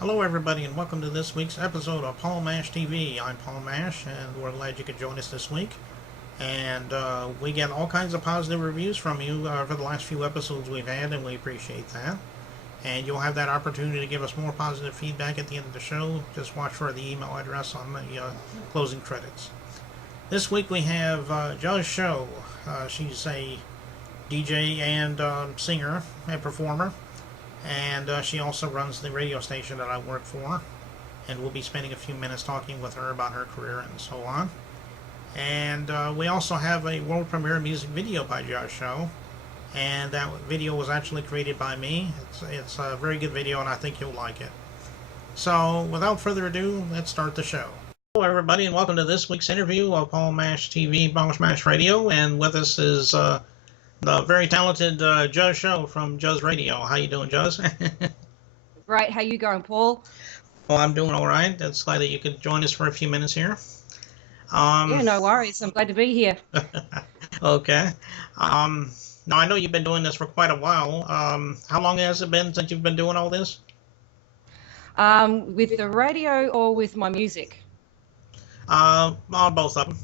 Hello, everybody, and welcome to this week's episode of Paul Mash TV. I'm Paul Mash, and we're glad you could join us this week. And we get all kinds of positive reviews from you for the last few episodes we've had, and we appreciate that. And you'll have that opportunity to give us more positive feedback at the end of the show. Just watch for the email address on the closing credits. This week we have Juz Show. She's a DJ and singer and performer. And she also runs the radio station that I work for. And we'll be spending a few minutes talking with her about her career and so on. And we also have a world premiere music video by Juz Show. And that video was actually created by me. It's a very good video, and I think you'll like it. So, without further ado, let's start the show. Hello, everybody, and welcome to this week's interview of Paul Mash TV, Paul Mash Radio. And with us is the very talented Juz Show from JUZZ Radio. How you doing, Juz? Great. How you going, Paul? Well, I'm doing all right. It's glad that you could join us for a few minutes here. Yeah, no worries. I'm glad to be here. Okay. Now, I know you've been doing this for quite a while. How long has it been since you've been doing all this? With the radio or with my music? Both of them.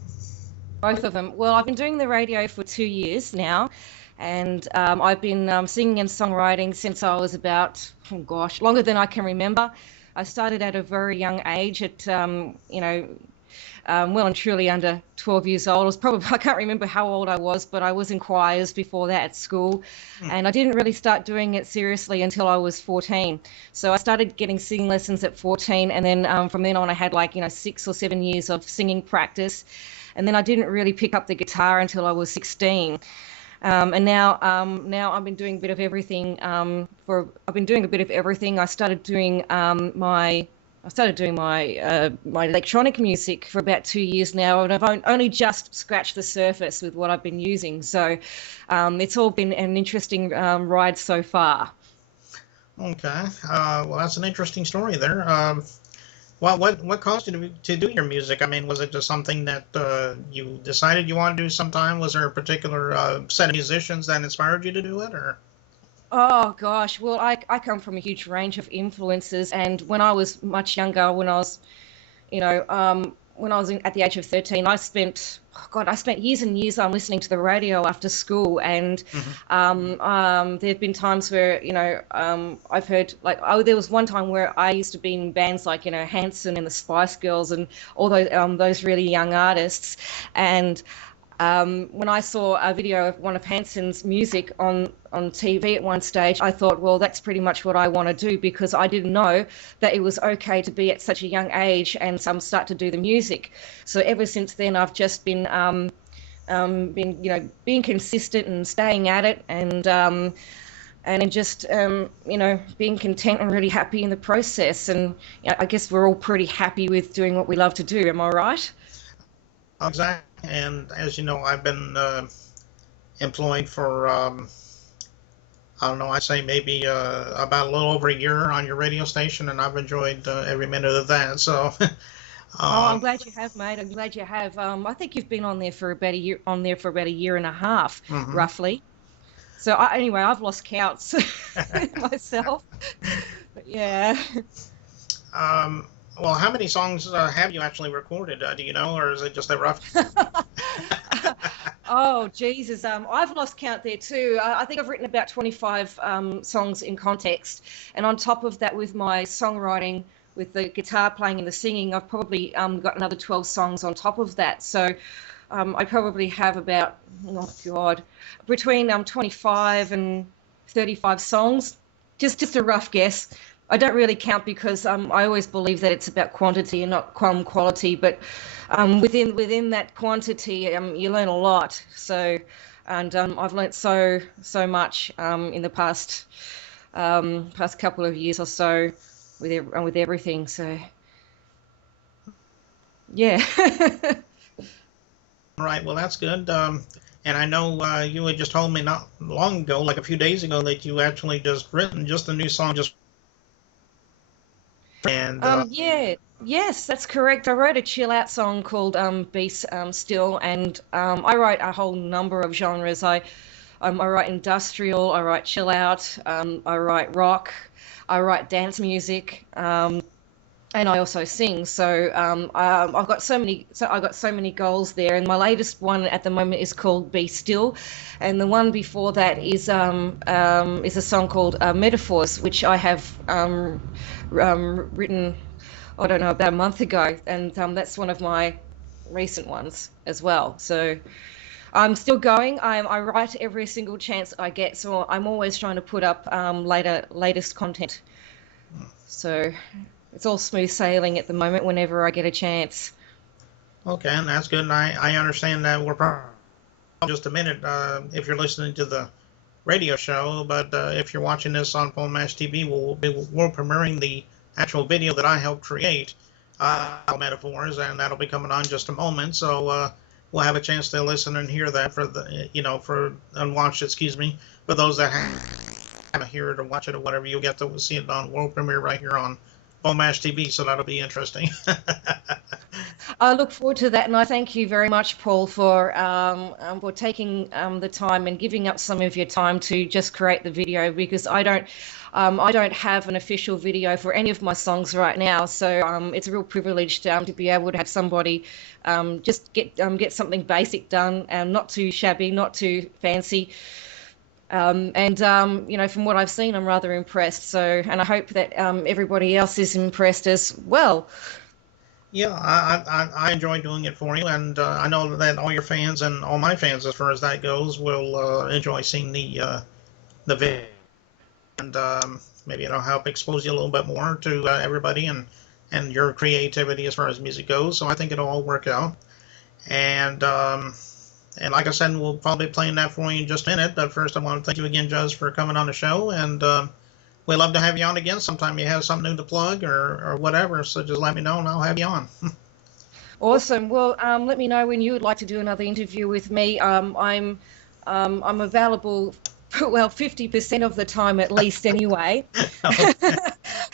Both of them. Well, I've been doing the radio for 2 years now, and I've been singing and songwriting since I was about, longer than I can remember. I started at a very young age at, well and truly under 12 years old. I can't remember how old I was, but I was in choirs before that at school. And I didn't really start doing it seriously until I was 14. So I started getting singing lessons at 14, and then from then on I had 6 or 7 years of singing practice. And then I didn't really pick up the guitar until I was 16. And now I've been doing a bit of everything. I've been doing a bit of everything. I started doing my electronic music for about 2 years now, and I've only just scratched the surface with what I've been using. So it's all been an interesting ride so far. Okay. Well, that's an interesting story there. Well, what caused you to do your music? I mean, was it just something that you decided you wanted to do sometime? Was there a particular set of musicians that inspired you to do it, or? Oh gosh, well, I come from a huge range of influences, and when I was much younger, when I was at the age of 13, I spent years and years listening to the radio after school, and there've been times where I've heard there was one time where I used to be in bands like Hanson and the Spice Girls and all those really young artists, and when I saw a video of one of Hanson's music on TV at one stage, I thought, well, that's pretty much what I want to do, because I didn't know that it was okay to be at such a young age and start to do the music. So ever since then, I've just been being consistent and staying at it, and just being content and really happy in the process. And I guess we're all pretty happy with doing what we love to do. Am I right? Exactly. And as you know, I've been employed for, I don't know, I'd say maybe about a little over a year on your radio station, and I've enjoyed every minute of that. So, I'm glad you have, mate. I'm glad you have. I think you've been on there for about a year, and a half, roughly. So anyway, I've lost counts myself. But yeah. Well, how many songs have you actually recorded? Do you know, or is it just a rough? Oh, Jesus. I've lost count there too. I think I've written about 25 songs in context. And on top of that, with my songwriting, with the guitar playing and the singing, I've probably got another 12 songs on top of that. So I probably have about, between 25 and 35 songs. Just a rough guess. I don't really count because I always believe that it's about quantity and not quality. But within that quantity, you learn a lot. So, and I've learnt so much in the past couple of years or so with everything. So, yeah. Right. Well, that's good. And I know you had just told me not long ago, like a few days ago, that you actually just written just a new song just. And yes, that's correct. I wrote a chill out song called Be Still, and I write a whole number of genres. I write industrial, I write chill out, I write rock, I write dance music, and I also sing. So I've got so many goals there. And my latest one at the moment is called Be Still, and the one before that is a song called Metaphors, which I have written, I don't know, about a month ago, and that's one of my recent ones as well. So I'm still going. I write every single chance I get, so I'm always trying to put up latest content. So it's all smooth sailing at the moment whenever I get a chance. Okay, and that's good. And I understand that we're probably just a minute if you're listening to the radio show, but if you're watching this on Paul Mash TV, we're premiering the actual video that I helped create, Metaphors, and that'll be coming on just a moment. So we'll have a chance to listen and hear that watch it, excuse me. For those that haven't hear it or watch it or whatever, you'll get to see it on world premiere right here on Paul Mash TV. So that'll be interesting. I look forward to that, and I thank you very much, Paul, for taking the time and giving up some of your time to just create the video, because I don't have an official video for any of my songs right now. So it's a real privilege to be able to have somebody just get something basic done, not too shabby, not too fancy. From what I've seen, I'm rather impressed. So, and I hope that everybody else is impressed as well. Yeah, I enjoy doing it for you, and I know that all your fans and all my fans, as far as that goes, will enjoy seeing the video, and maybe it'll help expose you a little bit more to everybody and your creativity as far as music goes. So I think it'll all work out, and like I said, we'll probably be playing that for you in just a minute. But first, I want to thank you again, Juz, for coming on the show, and we'd love to have you on again sometime. You have something new to plug or whatever, so just let me know and I'll have you on. Awesome. Well, let me know when you would like to do another interview with me. I'm available, well, 50% of the time at least anyway.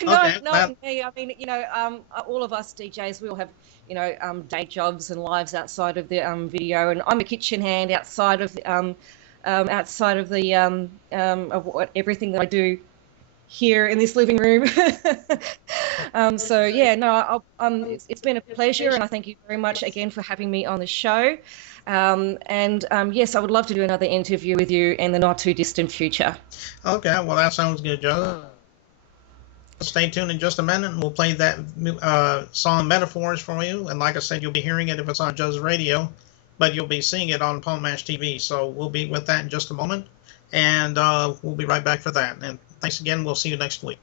Knowing me, I mean, all of us DJs, we all have, day jobs and lives outside of the video, and I'm a kitchen hand outside of everything that I do here in this living room. It's been a pleasure, and I thank you very much again for having me on the show. Yes, I would love to do another interview with you in the not too distant future. Okay, well, that sounds good, Joe. Stay tuned in just a minute, and we'll play that song Metaphors for you. And like I said, you'll be hearing it if it's on JUZZ Radio, but you'll be seeing it on Paul Mash TV. So we'll be with that in just a moment, and we'll be right back for that. And thanks again. We'll see you next week.